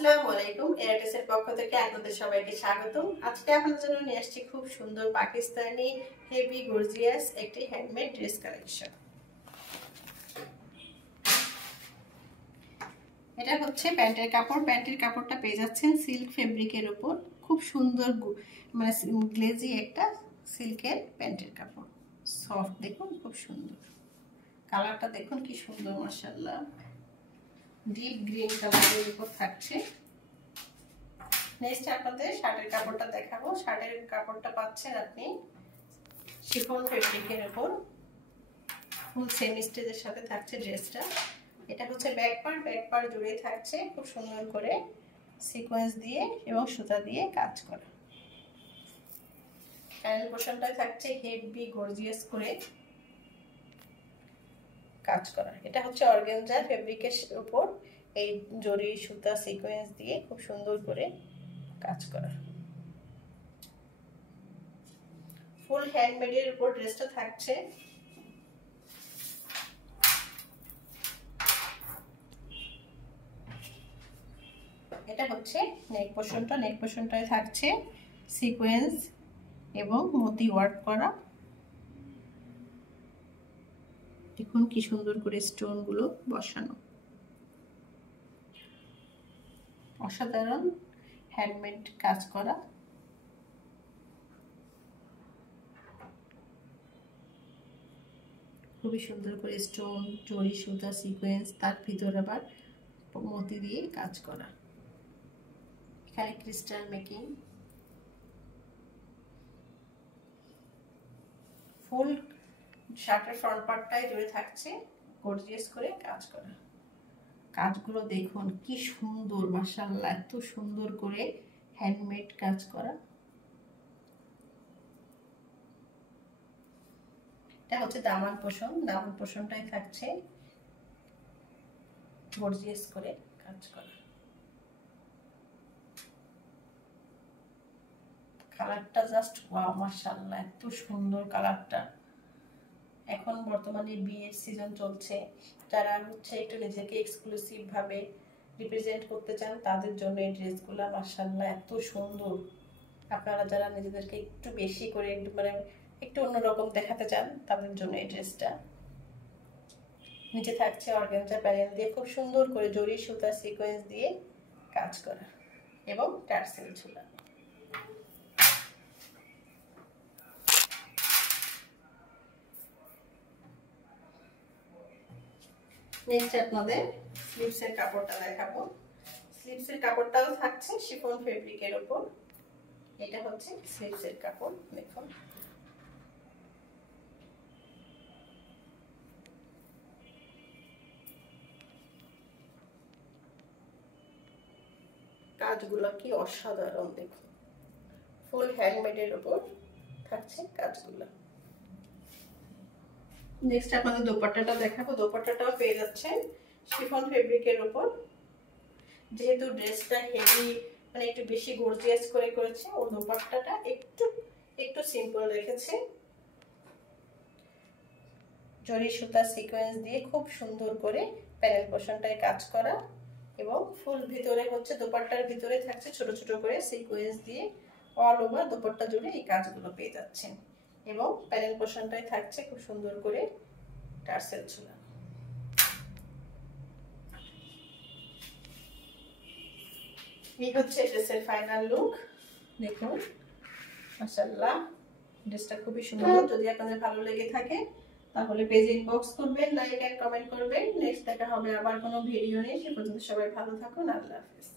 আসসালামু আলাইকুম। এয়ারটেসের পক্ষ থেকে আপনাদের সবাইকে স্বাগতম। আজকে আপনাদের জন্য নিয়ে আসছি খুব সুন্দর পাকিস্তানি হেভি গর্জিয়াস একটি হ্যান্ডমেড ড্রেস কালেকশন। এটা হচ্ছে প্যান্টের কাপড়। প্যান্টের কাপড়টা পেয়ে যাচ্ছেন সিল্ক ফেব্রিকের উপর। খুব সুন্দর মানে গ্লেজি একটা সিল্কের প্যান্টের কাপড়। সফট দেখুন, খুব সুন্দর। কালারটা দেখুন কি সুন্দর, মাশাআল্লাহ। ডিপ গ্রিন কালারের উপর থাকছে। নেক্সট আপনাদের শার্টের কাপড়টা দেখাবো। শার্টের কাপড়টা পাচ্ছেন আপনি শিফন ফেব্রিকের উপর। ফুল সেমি স্টেজের সাথে থাকছে ড্রেসটা। এটা হচ্ছে ব্যাক পার্ট জুড়ে থাকছে খুব সুন্দর করে সিকোয়েন্স দিয়ে এবং সুতা দিয়ে কাজ করা। প্যানেল পোর্শনটায় থাকছে হেভি গর্জিয়াস করে কাজ করা। এটা হচ্ছে অর্গানজা ফেব্রিকের উপর এই জরি সুতা সিকোয়েন্স দিয়ে খুব সুন্দর করে কাজ করা। ফুল হ্যান্ডমেডের উপর ড্রেসটা থাকছে। এটা হচ্ছে নেক পোর্শনটা। নেক পোর্শনটায় থাকছে সিকোয়েন্স এবং মতি ওয়ার্ক করা। দেখুন কি সুন্দর করে স্টোন গুলো বসানো। অসাধারণ হ্যান্ডমেড কাজ করা। খুবই সুন্দর করে স্টোন, জরি সুতা সিকোয়েন্স, তার ভিতর আবার মতি দিয়ে কাজ করা। এখানে ক্রিস্টাল মেকিং। ফুল শার্টের ফ্রন্ট পার্টটাই জুড়ে থাকছে গর্জিয়াস করে কাজ করা। কাজগুলো দেখুন কি সুন্দর, মাশাআল্লাহ, এত সুন্দর করে হ্যান্ডমেড কাজ করা। এটা হচ্ছে দামান পোর্শন। দামান পোর্শনটাই থাকছে গর্জিয়াস করে কাজ করা। কালারটা জাস্ট ওয়াও, মাশাআল্লাহ, এত সুন্দর কালারটা। এখন বর্তমানে বিয়ের সিজন চলছে, যারা হচ্ছে একটু নিজেকে এক্সক্লুসিভ ভাবে রিপ্রেজেন্ট করতে চান তাদের জন্য এই ড্রেসগুলো মাশাআল্লাহ এত সুন্দর। আপনারা যারা নিজেদেরকে একটু বেশি করে মানে একটু অন্যরকম দেখাতে চান তাদের জন্য এই ড্রেসটা। নিচে থাকছে অর্গানজা প্যানেল দিয়ে খুব সুন্দর করে জরি সুতা সিকোয়েন্স দিয়ে কাজ করা এবং টার্সেল ঝুলা। নেক্সট আপনাদের স্লিভসের কাপড়টা দেখাবো। স্লিভসের কাপড়টাও থাকছে শিফন ফেব্রিকের উপর। এটা হচ্ছে স্লিভসের কাপড়। দেখুন কাজগুলো কি অসাধারণ, দেখুন ফুল হ্যান্ডমেডের উপর থাকছে কাজগুলো। নেক্সট আপনাদের দোপাট্টাটা দেখাবো। দোপাট্টাটাও পেয়ে যাচ্ছেন শিফন ফেব্রিকের উপর। যেহেতু ড্রেসটা হেভি মানে একটু বেশি গর্জিয়াস করে করেছে, ও দোপাট্টাটা একটু সিম্পল রেখেছে। জরি সুতা সিকোয়েন্স দিয়ে খুব সুন্দর করে প্যানেল পোর্শনটায় কাজ করা এবং ফুল ভিতরে হচ্ছে দোপাট্টার ভিতরে থাকছে ছোট ছোট করে সিকোয়েন্স দিয়ে অল ওভার দোপাট্টা জুড়ে এই কাজগুলো পেয়ে যাচ্ছেন এবং প্যানেল পোর্শনটায় থাকছে খুব সুন্দর করে টার্সেল ঝুলা। এই হচ্ছে ড্রেসের ফাইনাল লুক। দেখুন মাশাআল্লাহ, ড্রেসটা খুবই সুন্দর। যদি আপনাদের ভালো লেগে থাকে তাহলে পেজে ইনবক্স করবেন, লাইক এন্ড কমেন্ট করবেন। নেক্সট দেখা হবে আবার কোনো ভিডিও নিয়ে। সে পর্যন্ত সবাই ভালো থাকুন। আল্লাহ হাফেজ।